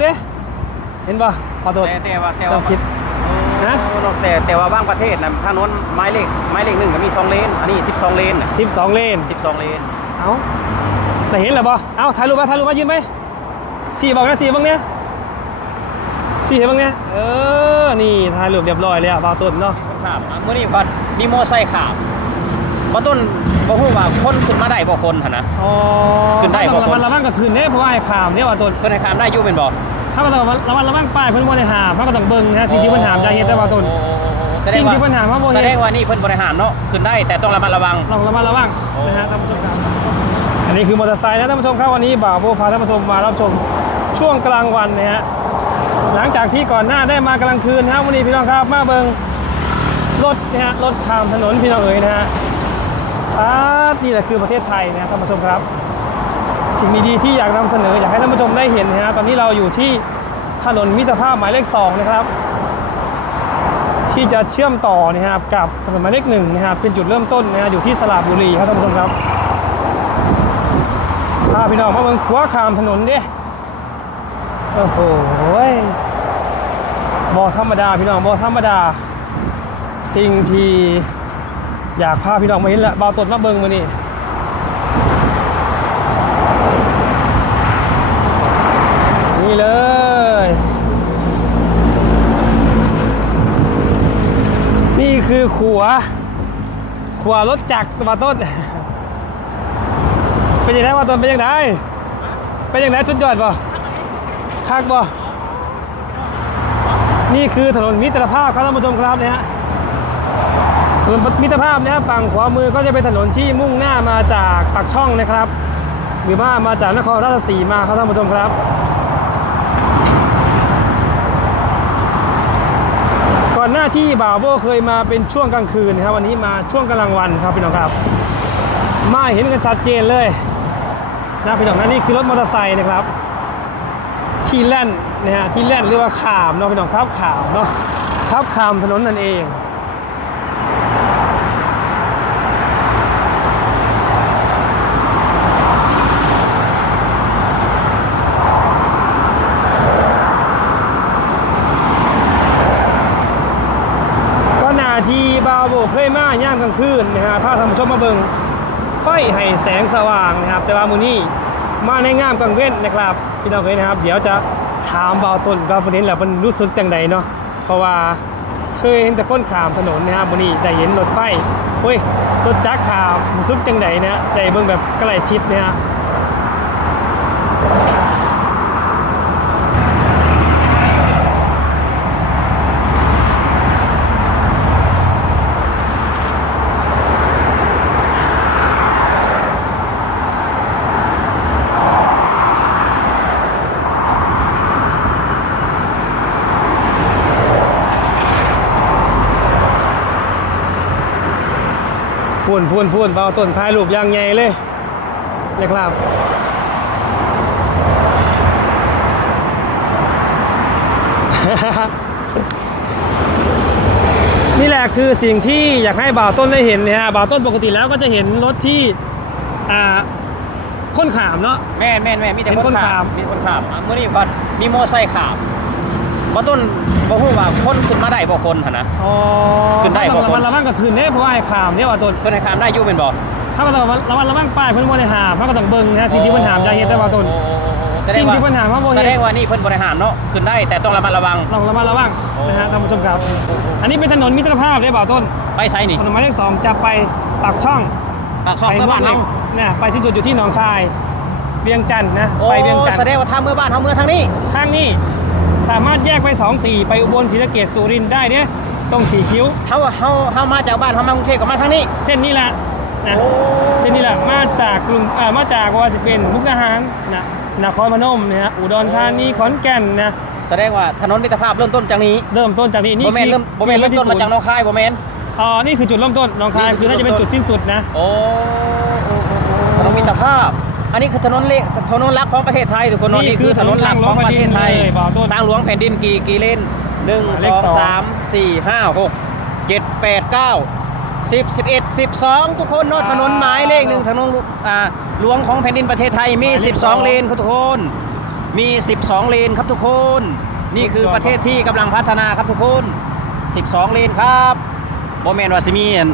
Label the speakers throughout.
Speaker 1: เด้เห็นป่ะปาโตด
Speaker 2: แต่แต่ว่าแต่
Speaker 1: ต้
Speaker 2: ว่า
Speaker 1: องคิด นะ
Speaker 2: แต่แต่ว่าบางประเทศนะทางโน้นไม้เลขไม้เลขหนึ่งก็มีสองเลน อันนี้สิบสองเลน
Speaker 1: ทิปสองเลน
Speaker 2: สิบสองเลน
Speaker 1: เอาแต่เห็นเหรอป่ะเอาถ่ายรูปมาถ่ายรูปมายืนไหมสี่บอกนะสี่บ้างเนี้ยสี่เห็นบ้างเนี้ยเออ นี่ถ่ายรูปเรียบร้อยเลยอะปาโตดเนาะ
Speaker 2: คนขับอะมื่อนี้พัดมีมอไซค์ขับ เพราะต้นบ่ฮู้ว่าคนขึ้นมาได้บ่คนหั่นนะ
Speaker 1: อ๋อ
Speaker 2: ขึ้นได้
Speaker 1: ต้อง
Speaker 2: บ่
Speaker 1: ระมัดระวังกับคืนเด้เพราะว่าไอ้ข่าวเนี่ยว่าต้น
Speaker 2: เพิ่นให้ข้ามได้อยู่เป็นบ่
Speaker 1: ถ้าก็ต้องระมัดระวังป้ายเพิ่นบ่ได้หามถ้าก็ต้องเบิ่งนะสิ่งที่เพิ่นหามจะเฮ็ดได้ว่าต้น
Speaker 2: โอ้โอ้โอ้แสด
Speaker 1: สิ่
Speaker 2: ง
Speaker 1: ง
Speaker 2: ว่า
Speaker 1: ที่เพิ่นหามว่าบ่
Speaker 2: แส
Speaker 1: เฮ็
Speaker 2: ด
Speaker 1: ด
Speaker 2: งว่านี่เพิ่นบริหารเนาะขึ้นได้แต่ต้องระมัดระวัง
Speaker 1: ลองระมัดระวัง
Speaker 2: โอ้
Speaker 1: นะฮะท่านผู้ชมครับอันนี้คือมอเตอร์ไซค์นะท่านผู้ชมครับวันนี้บ่าวโบพาท่านผู้ชมมารับชมช่วงกลางวันนะฮะหลังจากที่ก่อนหน้าได้มากลางคืนนะครับวันนี้พี่น้องครับมาเบิ่งรถนะฮะรถข้ามถนนพี่น้องเอ๋ยนะฮะ อ่านี่แหละคือประเทศไทยนะท่านผู้ชมครับ สิ่งดีๆที่อยากนำเสนออยากให้ท่านผู้ชมได้เห็นนะฮะตอนนี้เราอยู่ที่ถนนมิตรภาพหมายเลขสองนะครับ ที่จะเชื่อมต่อนะครับกับถนนหมายเลขหนึ่งนะครับเป็นจุดเริ่มต้นนะฮะอยู่ที่สระบุรีครับท่านผู้ชมครับพาพี่น้องมาเมืองขวาขามถนนดิโอ้โหบอธรรมดาพี่น้องบอธรรมดา สิ่งที่ อยากพาพี่น้องมาเห็นละเบาตดมาเบิงมานี่นี่เลย นี่คือขัว ขัวรถจักรมาต้น เป็นยังไงว่าต้นเป็นยังไงเป็นยังไงสุดยอดป่ะคักป่ะนี่คือถนนมิตรภาพครับท่านผู้ชมครับเนี่ยฮะ ถนนมิตรภาพเนี่ยฝั่งขวามือก็จะเป็นถนนที่มุ่งหน้ามาจากปากช่องนะครับ หรือว่ามาจากนครราชสีมาครับท่านผู้ชมครับก่อนหน้าที่บ่าวโบเคยมาเป็นช่วงกลางคืนนะครับวันนี้มาช่วงกลางวันครับพี่น้องครับ มาเห็นกันชัดเจนเลยนะพี่น้องนะนี่คือรถมอเตอร์ไซค์นะครับ ที่แล่นนะฮะที่แล่นหรือว่าขามเนาะพี่น้องครับขามเนาะครับขามถนนนั่นเอง ก็นาทีบาวโบเค ยมาย่ามกลางคืนนะฮะพาท่านผู้ชมมาเบิงไฟให้แสงสว่างนะครับ แต่ว่ามือนี้มาในงามกลางเว้นนะครับพี่น้องเคยนะครับ เดี๋ยวจะถามบาต้นก็ประเด็นแหละมันรู้สึกจังใดเนาะเพราะว่าเคยเห็นแต่คนขามถนนนะครับมือนี้ได้เห็นรถไฟเฮ้ยรถจักรขามรู้สึกจังใดเนี่ยได้เบิ่งแบบใกล้ชิดเนี่ยฮะ พูนพูนพูนเบาต้นท้ายรูปอยางใหญ่เลยเลยครับนี่แหละคือสิ่งที่อยากให้บ่าวต้นได้เห็นนะฮะบ่าวต้นปกติแล้วก็จะเห็นรถที่อ่าคนขามเนาะ
Speaker 2: แม่นแม่นแม่นมีแต่
Speaker 1: เห็น
Speaker 2: คน
Speaker 1: คน
Speaker 2: ขั
Speaker 1: ขั
Speaker 2: บบมีคนขับอะมื่อนี้พัดมีมอไซค์ขับเพราะต้นบ่ฮู้ว่าคนขึ้นมาได้บ่คนหั่นนะ
Speaker 1: อ๋อ
Speaker 2: ขึ้นได้
Speaker 1: ต้อง
Speaker 2: บ่
Speaker 1: ระมัดระวังกับคืนเด้เพราะว่าไอ้ขามเนี่ยว่าต้น
Speaker 2: เพิ่นให้ข้ามได้อยู่เป็นบ่
Speaker 1: ถ้าก็ต้องระมัดระวังป้ายเพิ่นบ่ได้หามถ้าก็ต้องเบิ่งนะฮะสิ่งที่เพิ่นหามจะเฮ็ดได้ว่าต้น
Speaker 2: โอ้โอ้โอ้โอ้แสด
Speaker 1: สิ่
Speaker 2: ง
Speaker 1: ง
Speaker 2: ว่า
Speaker 1: ที่เพิ่นหามว่าบ่
Speaker 2: แส
Speaker 1: เฮ็
Speaker 2: ด
Speaker 1: ด
Speaker 2: งว่านี่เพิ่นบริหารเนาะขึ้นได้แต่ต้องระมัดระวัง
Speaker 1: ลองระมัดระวัง
Speaker 2: โอ้
Speaker 1: นะฮะท่านผู้ชมครับ อันนี้เป็นถนนมิตรภาพเลยบ่าวต้น
Speaker 2: ไปไสนี่
Speaker 1: ถนนหมายเลขสองจะไปปากช่อง
Speaker 2: ปากซอย
Speaker 1: ไป
Speaker 2: เมื่อบ้าน
Speaker 1: เหล็
Speaker 2: เฮาก
Speaker 1: เนี่ยไปสิ้นสุดอยู่ที่หนองคาย เวียงจันทน์นะ
Speaker 2: โอ้
Speaker 1: ไปเวียงจันท
Speaker 2: แส
Speaker 1: น์
Speaker 2: ดงว่าถ้าเมื่อบ้านเฮาเมื่อทางนี้
Speaker 1: ทางนี้ สามารถแยกไป2 4ไปอุบลศรีสะเกษสุรินทร์ได้เนี่ยตรงสีคิ้ว
Speaker 2: เฮาเฮาเฮามาจากบ้านเฮามากรุงเทพก็มาทางนี้
Speaker 1: เส้นนี้แหละนะ
Speaker 2: โอ้
Speaker 1: เส้นนี้แหละมาจากกรุงเอ่อมาจากว่าสิเป็นมุกดาหารนะนครพนมนะฮะอุดรธานีขอนแก่นนะ
Speaker 2: แสดงว่าถนนมิตรภาพเริ่มต้นจากนี้
Speaker 1: เริ่มต้นจากนี้นี่
Speaker 2: บ่แม่น
Speaker 1: คือ
Speaker 2: เริ่มบ่แม่นเริ่มต้นมาจากหน้องคายบ่แม่น
Speaker 1: อ๋อนี่คือจุดเริ่มต้นหนองคาย
Speaker 2: นี่คือ
Speaker 1: คือน่าจะเป็น
Speaker 2: จุ
Speaker 1: จุ
Speaker 2: ด
Speaker 1: ด
Speaker 2: เริ่มต้น
Speaker 1: สิ้นสุดนะ
Speaker 2: โอ้โอ้โอ้โอ้ถนนมิตรภาพ อันนี้คือถนนเล็กถนนหลักของประเทศไทยทุกคนเนาะ
Speaker 1: นี่
Speaker 2: นี่คือ
Speaker 1: คือ
Speaker 2: ถนนหลักของประเทศไทย
Speaker 1: ทางหลวงแผ่นดินเลยบอกต้น
Speaker 2: ทางหลวงแผ่นดินกี่กี่เลนหนึ่ง
Speaker 1: เล
Speaker 2: ส
Speaker 1: ข
Speaker 2: อง
Speaker 1: สอง
Speaker 2: สามสี่ห้าหกเจ็ดแปดเก้าสิบสิบเอ็ดสิบสองทุกคนเนาะถนนหมายเลขหนึ่งถนนอ่าหลวงของแผ่นดินประเทศไทยมี
Speaker 1: หมายเลข
Speaker 2: สิบสองเลนครับทุกคน มี 12 เลนครับทุกคน นี่คือประเทศที่กำลังพัฒนาครับทุกคน 12 เลนครับโมเมนว่าสิมีอัน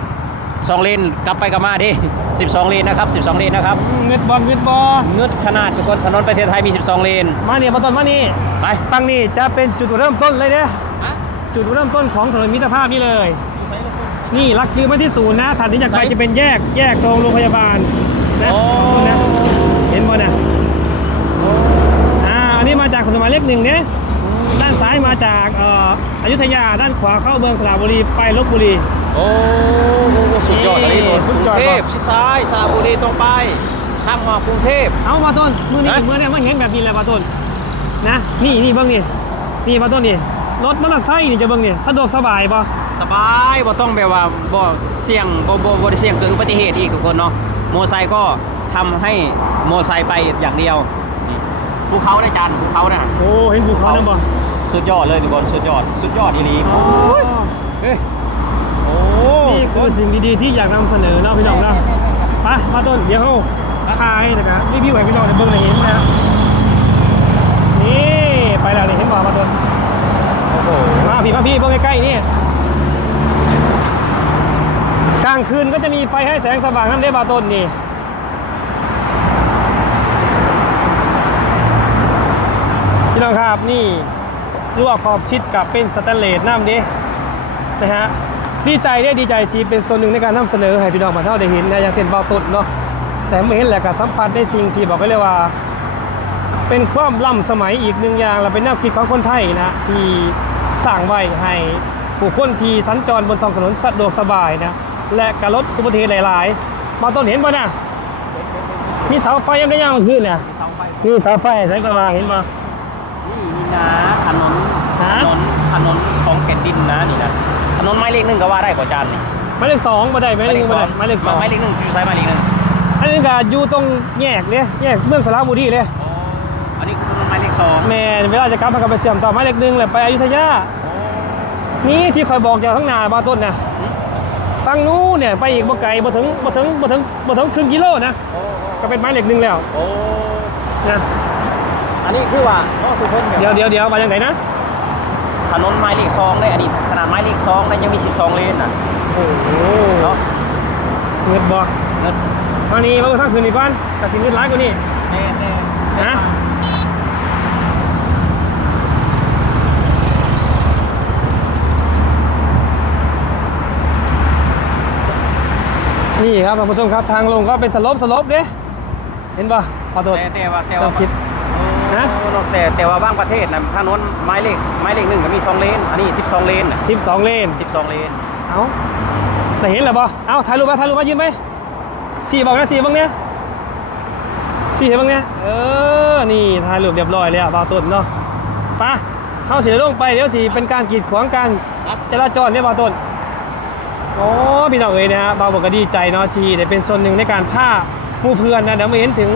Speaker 2: สองเลนกลับไปกลับมาดิ12 เลนนะครับ 12 เลนนะครับ
Speaker 1: เงิดบอเงิดบอ
Speaker 2: เงืดขนาดทุกคนถนนประเทศไทยมี 12 เลน
Speaker 1: มาเนี่ยมาต้นมานี่
Speaker 2: ไป
Speaker 1: ตั้งนี่จะเป็นจุดเริ่มต้นเลยเด้จุดเริ่มต้นของถนนมิตรภาพนี่เลย นี่ลักยืนมาที่ศูนย์นะถัดนี้จากไป
Speaker 2: ใช่
Speaker 1: จะเป็นแยกแยกตรงโรงพยาบาลนะ
Speaker 2: โอ้
Speaker 1: นะเห็นบ่นะอ่าอันนี้มาจากถนนหมายเลขหนึ่งเนี่ยด้านซ้ายมาจากเอ่ออยุธยาด้านขวาเข้าเมืองสระบุรีไปลบบุรี
Speaker 2: โอ้ เทพ
Speaker 1: ว่ะ
Speaker 2: ชิดซ้ายสระบุรีตรงไปทางออกกรุงเทพ
Speaker 1: เอามาต้นมือนี้
Speaker 2: ฮะ
Speaker 1: มือเนี่ยมาเห็นแบบนี้แหละมาต้นนะนี่นี่เบิ้งนี่นี่มาต้นนี่รถมอเตอร์ไซค์นี่จะเบิ้งนี่สะดวกสบายป่ะ
Speaker 2: สบายบ่ต้องแบบว่าบ่เสี่ยงบ่บ่บ่ได้เสี่ยงเกิดอุบัติเหตุอีกทุกคนเนาะโมอไซค์ก็ทำให้โมอไซค์ไปอย่างเดียวนี่ภูเขาได้จานภูเขาน่ะ
Speaker 1: โอ้เห็นภูเขานะบ่
Speaker 2: สุดยอดเลยทุกคนสุดยอด สุดยอดอีหลี
Speaker 1: โอ้
Speaker 2: เฮ้ยโอ้
Speaker 1: นี่คือสิ่งดีๆที่อยากนำเสนอเนาะพี่น้องนะไปมาต้นเดี๋ยวเขาคายนะครับรีวิวให้พี่น้องในเบิ้งในเห็นนะนี่ไปแล้วนี่เห็นบ่มาต้น
Speaker 2: โอ้โห
Speaker 1: มาพี่มาพี่เบิ้งใกล้ๆนี่กลางคืนก็จะมีไฟให้แสงสว่างน้ำได้บาต้นนี่พี่น้องครับนี่ลวกขอบชิดกับเป็นสแตนเลสน้ำดินะฮะ ดีใจได้ดีใจที่เป็นส่วนหนึ่งในการนำเสนอให้พี่น้องมาเท่าได้เห็นนะอย่างเช่นเบาตุดเนาะแต่ไม่เห็นแหละกับสัมผัสได้สิ่งที่บอกไว้เลยว่า เป็นความล้ำสมัยอีกหนึ่งอย่างและเป็นแนวคิดของคนไทยนะที่สร้างไว้ให้ผู้คนที่สัญจรบนท้องถนนสะดวกสบายนะและการลดอุบัติเหตุหลาย ๆ มาต้นเห็นป่ะนะมีเสาไฟยังได้ยังขึ้นเนี่ย
Speaker 2: มีเสาไฟ
Speaker 1: นี่เสาไฟแสงสว่าเห็นป่ะ
Speaker 2: นี่นี่นะถนนถนนถนนของแผ่นดินนะนี่นะ นนไม้เลขหนึ่งก็ว่าได้กว่าจานนี่
Speaker 1: หมายเลขสองมาได้หมายเลขหนึ่งมาได้หมายเลขสอง
Speaker 2: ไม้เลขหนึ่งอยู่ซ้ายไม้เลขหนึ่ง
Speaker 1: อันนี้ก็อยู่ตรงแยกเนี่ยแยกเมืองสระบุรีเลย
Speaker 2: โอ้อันนี้คือถนนไม้เลขสอง
Speaker 1: แม่นเวลาจะกลับมากับไปเชื่อมต่อหมายเลขหนึ่งเลยไปอยุธยานี่ที่คอยบอกจากข้างหน้าบาต้นนะฟังนู้นเนี่ยไปอีกบ่ไกลบ่ถึงบ่ถึงบ่ถึงบ่ถึงครึ่งกิโลนะ
Speaker 2: โอ้
Speaker 1: ก็เป็นหมายเลขหนึ่งแล้ว
Speaker 2: โอ้
Speaker 1: นะ
Speaker 2: อันนี้คือว่าเนาะทุกคน
Speaker 1: เดี๋ยวเดี๋ยวเดี๋ยวมาจากไหนนะ
Speaker 2: ถนนไม้เลขสองได้อันนี้ขนาดไม้เลขสองได้ยังมี 12 เลนน่ะ
Speaker 1: โอ้โห
Speaker 2: เนาะ
Speaker 1: เงินบ่
Speaker 2: เงิน
Speaker 1: มานี่มาทั้งคืนอีกก่อนแต่สิเงินร้ายกว่านี้
Speaker 2: แน่แน่
Speaker 1: นะนี่ครับท่านผู้ชมครับทางลงก็เป็นสลบสลบเด้เห็นป่ะขอโทษ
Speaker 2: แต่แต่ว่าแต่
Speaker 1: ต้
Speaker 2: ว่า
Speaker 1: องคิด
Speaker 2: นะ
Speaker 1: นะ
Speaker 2: แต่แต่ว่าบางประเทศนะถนนไม้เลขไม้เลขหนึ่งก็มี2เลน อันนี้12เลนน่ะ
Speaker 1: ทิปสองเลน
Speaker 2: 12เลน
Speaker 1: เอาแต่เห็นแล้วบ่เอาถ่ายรูปมาถ่ายรูปมายืนไปสี่บอกนะสี่บ้างเนี่ยสี่เห็นบ้างเนี่ยเออ นี่ถ่ายรูปเรียบร้อยแล้วบ่าวต้นเนาะไปะเข้าสีลงไปเดี๋ยวสีเป็นการกีดขวางการจราจรเนี่ยบ่าวต้นโอ้พี่น้องเอ๋ยนะฮะบ่าวบอกก็ดีใจเนาะที่ได้เป็นส่วนหนึ่งในการพาหมู่เพื่อนนะเดี๋ยวมาเห็นถึง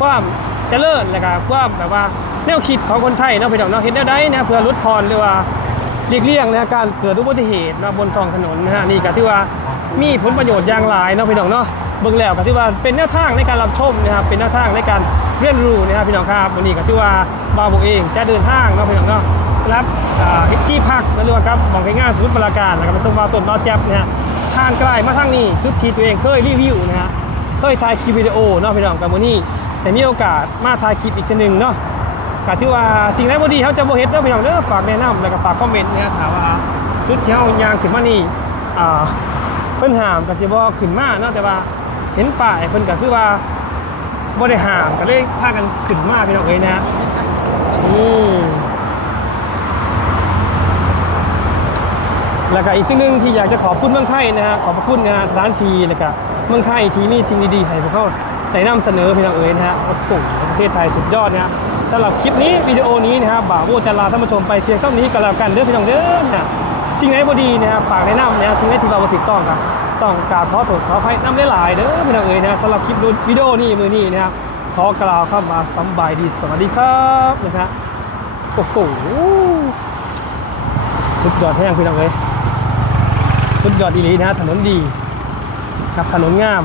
Speaker 1: ความ เจริญและก็ความแบบว่าแนวคิดของคนไทยเนาะพี่น้องเนาะเห็นได้ได้นะเพื่อลดพรหรือว่าหลีกเลี่ยงนะการเกิดอุบัติเหตุนะบนท้องถนนนะฮะนี่ก็ถือว่ามีผลประโยชน์อย่างหลายเนาะพี่น้องเนาะเบิ่งแล้วก็ถือว่าเป็นแนวทางในการรับชมนะครับเป็นแนวทางในการเรียนรู้นะครับพี่น้องครับวันนี้ก็ถือว่าบาวโบเองจะเดินทางเนาะพี่น้องเนาะรับที่พักนะหรือว่าครับมองง่ายๆสมุทรปราการนะครับมาส่งบาต้นบาแจ๊บนะฮะทานใกลมาทางนี้ทุกทีตัวเองเคยรีวิวนะฮะเคยถ่ายคลิปวิดีโอเนาะพี่น้องกับวันนี้ แต่มีโอกาสมาถ่ายคลิปอีกทีหนึ่งเนาะก็ถือว่าสิ่งไหนบ่ดีเขาจะบ่เฮ็ดเด้อพี่น้องเด้อฝากแนะนำแล้วก็ฝากคอมเมนต์นะถามว่าจุดที่เฮายางขึ้นมานี่อ่าเพิ่นห้ามก็สิบ่ขึ้นมาเนาะแต่ว่าเห็นป้ายเพิ่นก็คือว่าบ่ได้ห้ามก็เลยพากันขึ้นมาพี่น้องเอ้ยนะนี่แล้วก็อีกสิ่งหนึ่งที่อยากจะขอบคุณเมืองไทยนะฮะขอบพระคุณนะฮะสถานที่แล้วก็เมืองไทยที่มีสิ่งดีๆให้พวกเขา ได้นำเสนอพี่น้องเอ๋ยนะฮะโอ้โหประเทศไทยสุดยอดนะฮะสำหรับคลิปนี้วิดีโอนี้นะฮะบ่าวโบจะลาท่านผู้ชมไปเพียงเท่านี้ก็แล้วกันเด้อพี่น้องเด้อนะสิ่งไหนบ่ดีนะฮะฝากแนะนำนะสิ่งไหนที่เราบ่ถูกต้องก็ต้องกราบขอโทษขออภัยนำหลายๆเด้อพี่น้องเอ๋ยนะสำหรับคลิปวิดีโอนี้มือนี้นะครับขอกล่าวคำว่าสำบายดีสวัสดีครับนะฮะโอ้โหสุดยอดแห้งพี่น้องเอ้ยสุดยอดอีนะถนนดีครับถนนงาม